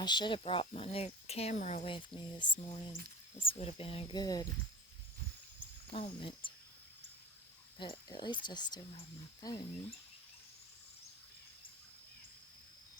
I should have brought my new camera with me this morning. This would have been a good moment. But at least I still have my phone.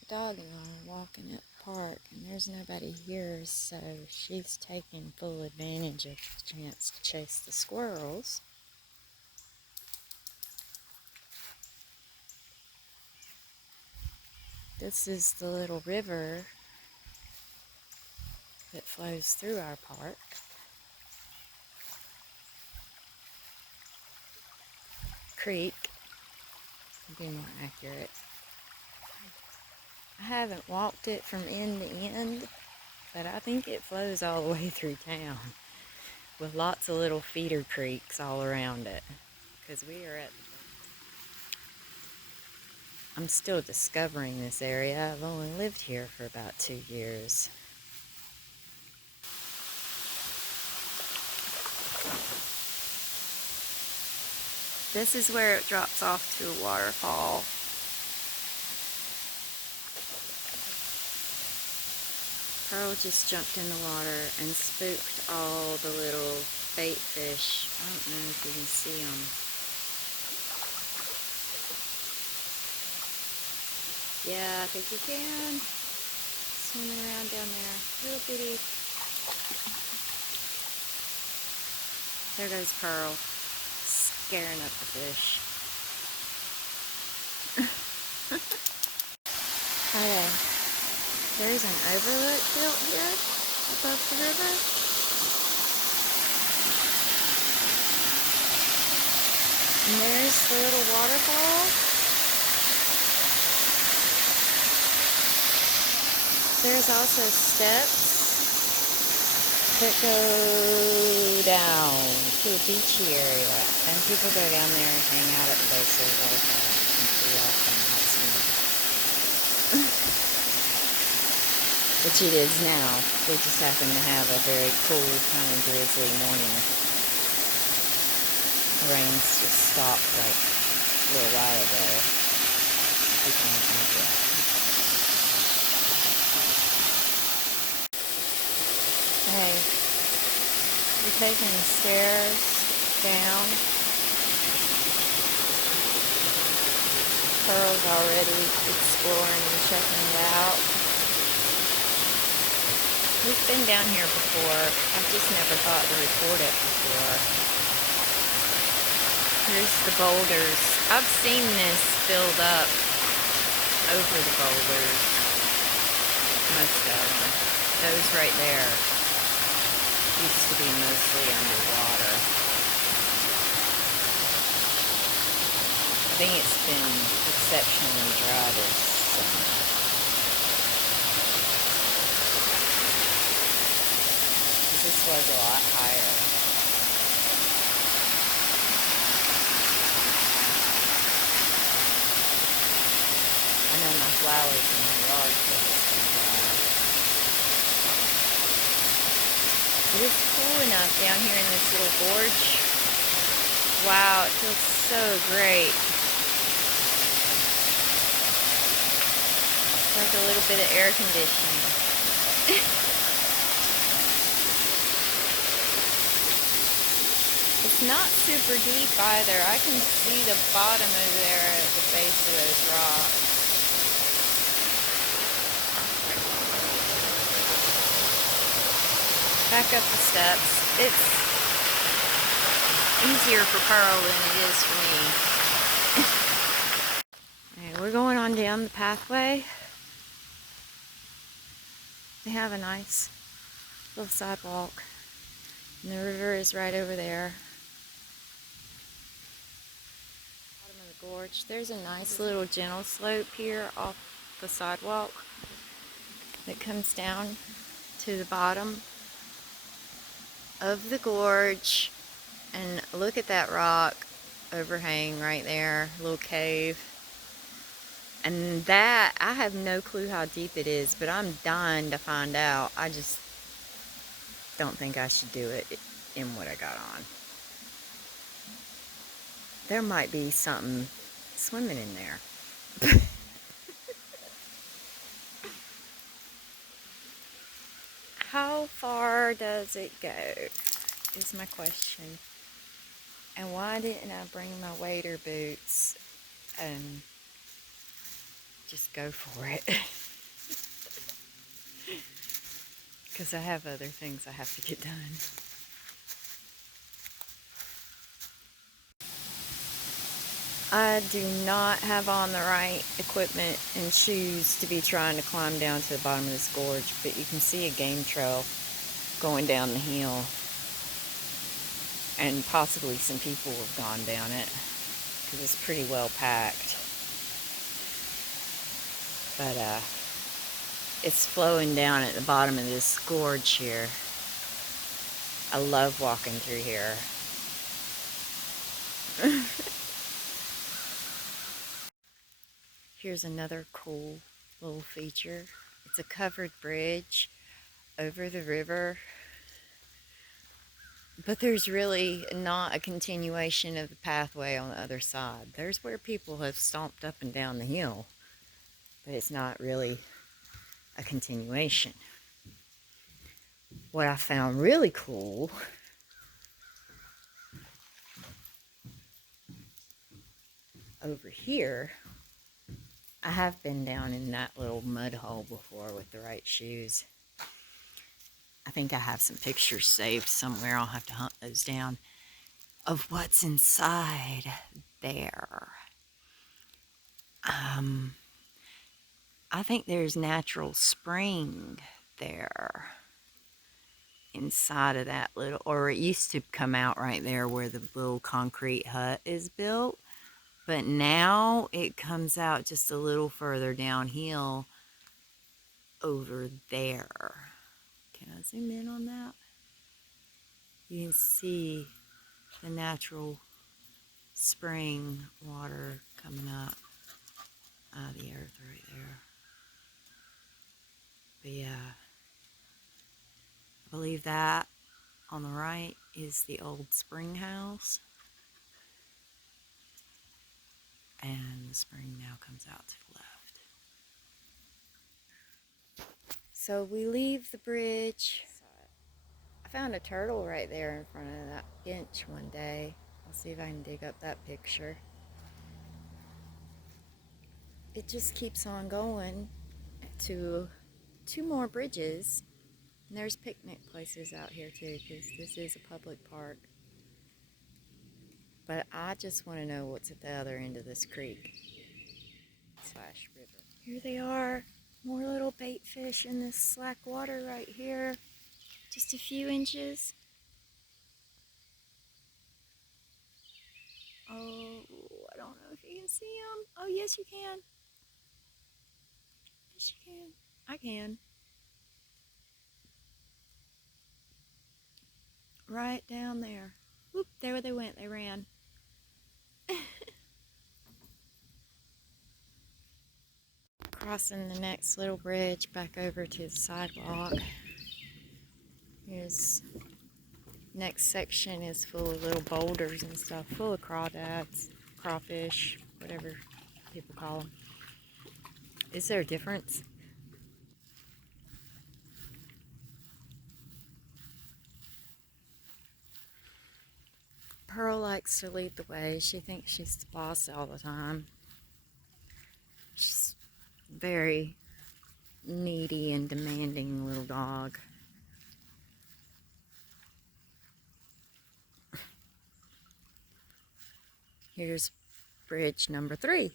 The dog and I are walking at the park and there's nobody here, so she's taking full advantage of the chance to chase the squirrels. This is the little river that flows through our park. Creek, to be more accurate. I haven't walked it from end to end, but I think it flows all the way through town with lots of little feeder creeks all around it. Because I'm still discovering this area. I've only lived here for about 2 years. This is where it drops off to a waterfall. Pearl just jumped in the water and spooked all the little bait fish. I don't know if you can see them. Yeah, I think you can. Swimming around down there. Little bitty. There goes Pearl, scaring up the fish. Okay. There's an overlook built here above the river. And there's the little waterfall. There's also steps that go down to a beachy area. And people go down there and hang out at the base of the waterfall and cool off on the hot summer. Which it is now. We just happen to have a very cool, kind of drizzly morning. The rain's just stopped like a little while ago. People aren't out yet. Hey, we're taking the stairs down. Pearl's already exploring and checking it out. We've been down here before. I've just never thought to record it before. Here's the boulders. I've seen this filled up over the boulders. Most of them. Those right there used to be mostly underwater. I think it's been exceptionally dry this summer. This was a lot higher. I know my flowers in my yard have been dry. It is cool enough down here in this little gorge. Wow, it feels so great. It's like a little bit of air conditioning. It's not super deep either. I can see the bottom over there at the base of those rocks. Back up the steps. It's easier for Pearl than it is for me. Okay, we're going on down the pathway. They have a nice little sidewalk. And the river is right over there. Bottom of the gorge. There's a nice little gentle slope here off the sidewalk that comes down to the bottom of the gorge. And look at that rock overhang right there, little cave. And that, I have no clue how deep it is, but I'm dying to find out. I just don't think I should do it in what I got on. There might be something swimming in there. how far does it go is my question. And why didn't I bring my wader boots and just go for it? Because I have other things I have to get done. I do not have on the right equipment and shoes to be trying to climb down to the bottom of this gorge, but you can see a game trail going down the hill, and possibly some people have gone down it because it's pretty well packed. But it's flowing down at the bottom of this gorge here. I love walking through here. Here's another cool little feature. It's a covered bridge over the river, but there's really not a continuation of the pathway on the other side. There's where people have stomped up and down the hill, but it's not really a continuation. What I found really cool over here, I have been down in that little mud hole before with the right shoes. I think I have some pictures saved somewhere. I'll have to hunt those down of what's inside there. I think there's natural spring there inside of that little, or it used to come out right there where the little concrete hut is built, but now it comes out just a little further downhill over there. Can I zoom in on that? You can see the natural spring water coming up out of the earth right there. But yeah, I believe that on the right is the old spring house, and the spring now comes out to the left. So we leave the bridge. I found a turtle right there in front of that bench one day. I'll see if I can dig up that picture. It just keeps on going to 2 more bridges. And there's picnic places out here too, because this is a public park. But I just want to know what's at the other end of this creek slash river. Here they are, more little bait fish in this slack water right here. Just a few inches. Oh, I don't know if you can see them. Oh, yes you can. Yes you can. I can. Right down there. Whoop, there they went. They ran. Crossing the next little bridge back over to the sidewalk. Here's next section is full of little boulders and stuff, full of crawdads, crawfish, whatever people call them. Is there a difference? Pearl likes to lead the way. She thinks she's the boss all the time. She's very needy and demanding little dog. Here's bridge number 3.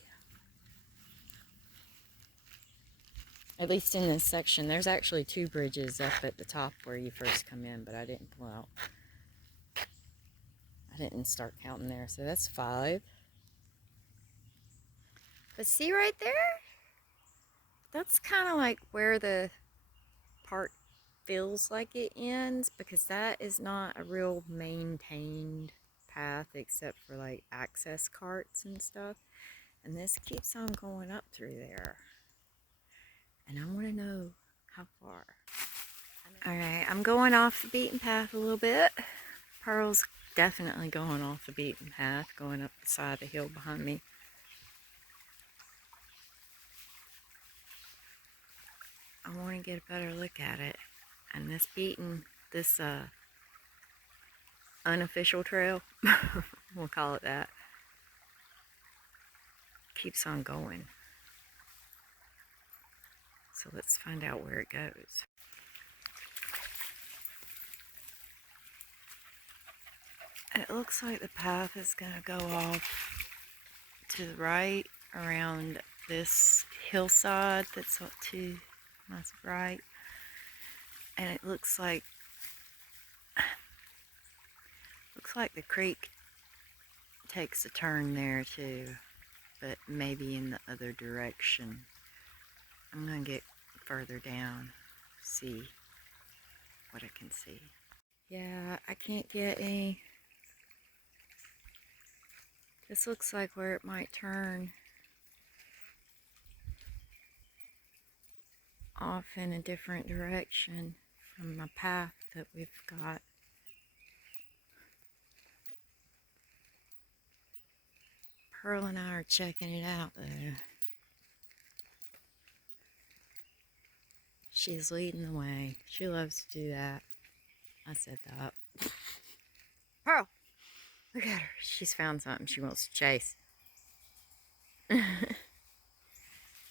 At least in this section. There's actually 2 bridges up at the top where you first come in, but I didn't pull out. I didn't start counting there, so that's 5. But see right there? That's kind of like where the park feels like it ends, because that is not a real maintained path except for like access carts and stuff. And this keeps on going up through there. And I want to know how far. Alright, I'm going off the beaten path a little bit. Pearl's definitely going off the beaten path, going up the side of the hill behind me. I want to get a better look at it. And this beating, this unofficial trail, we'll call it that, keeps on going. So let's find out where it goes. It looks like the path is going to go off to the right around this hillside that's up to my right. And it looks like the creek takes a turn there too, but maybe in the other direction. I'm going to get further down, see what I can see. Yeah, I can't get any. This looks like where it might turn off in a different direction from my path that we've got. Pearl and I are checking it out though. She's leading the way. She loves to do that. I said that. Pearl! Look at her. She's found something she wants to chase.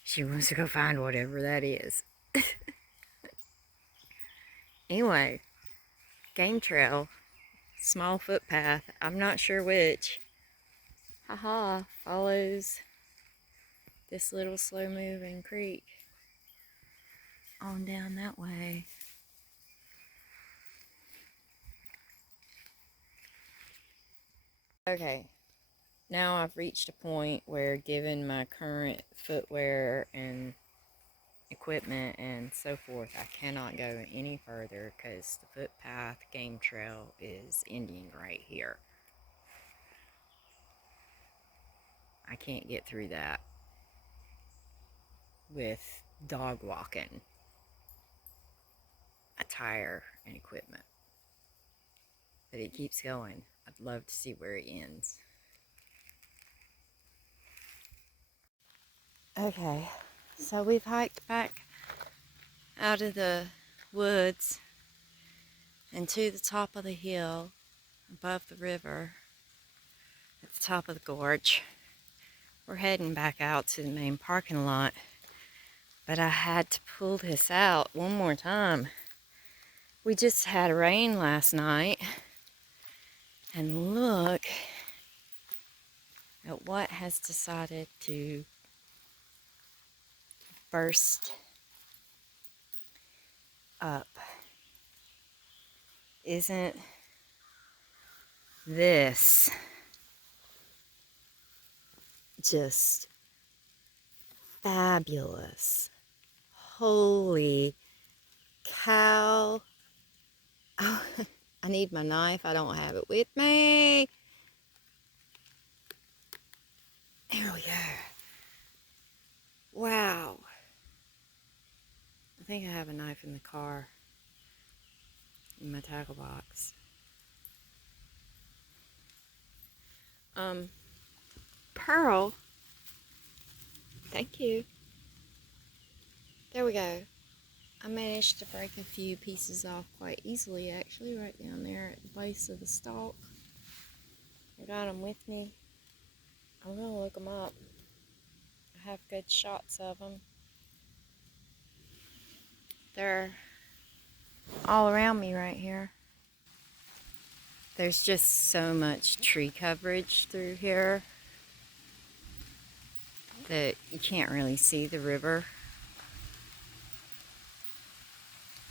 She wants to go find whatever that is. Anyway, game trail, small footpath. I'm not sure which. Haha, follows this little slow moving creek on down that way. Okay, now I've reached a point where, given my current footwear and equipment and so forth, I cannot go any further because the footpath game trail is ending right here. I can't get through that with dog walking attire and equipment. But it keeps going. I'd love to see where it ends. Okay, so we've hiked back out of the woods and to the top of the hill above the river at the top of the gorge. We're heading back out to the main parking lot, but I had to pull this out one more time. We just had rain last night, and look at what has decided to burst up. Isn't this just fabulous? Holy cow. Oh, I need my knife. I don't have it with me. There we go. Wow. I think I have a knife in the car, in my tackle box. Pearl. Thank you. There we go. I managed to break a few pieces off quite easily, actually, right down there at the base of the stalk. I got them with me. I'm going to look them up. I have good shots of them. They're all around me right here. There's just so much tree coverage through here that you can't really see the river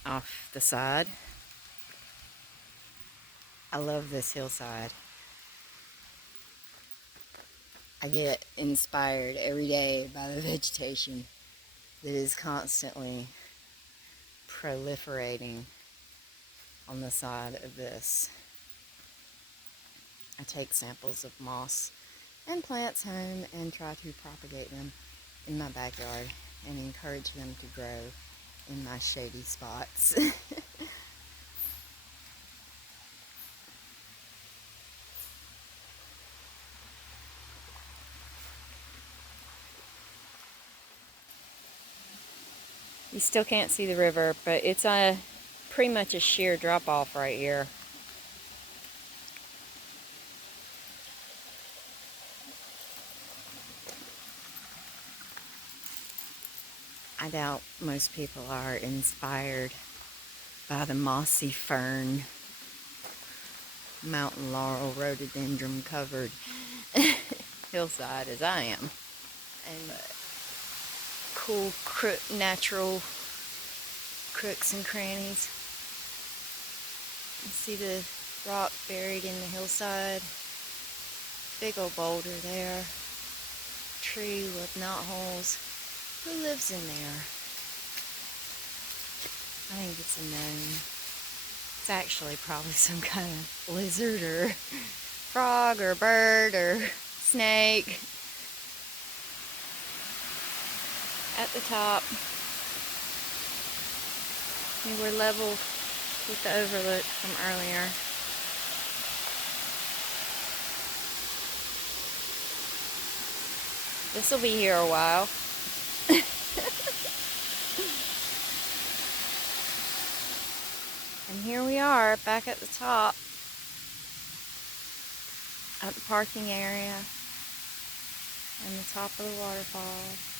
off the side. I love this hillside. I get inspired every day by the vegetation that is constantly proliferating on the side of this. I take samples of moss and plants home and try to propagate them in my backyard and encourage them to grow in my shady spots. You still can't see the river, but it's a pretty much a sheer drop off right here. I doubt most people are inspired by the mossy fern, mountain laurel, rhododendron covered hillside as I am. And cool natural crooks and crannies. You see the rock buried in the hillside. Big old boulder there. Tree with knot holes. Who lives in there? I think it's a gnome. It's actually probably some kind of lizard or frog or bird or snake. At the top, we were level with the overlook from earlier. This will be here a while. And here we are back at the top, at the parking area and the top of the waterfall.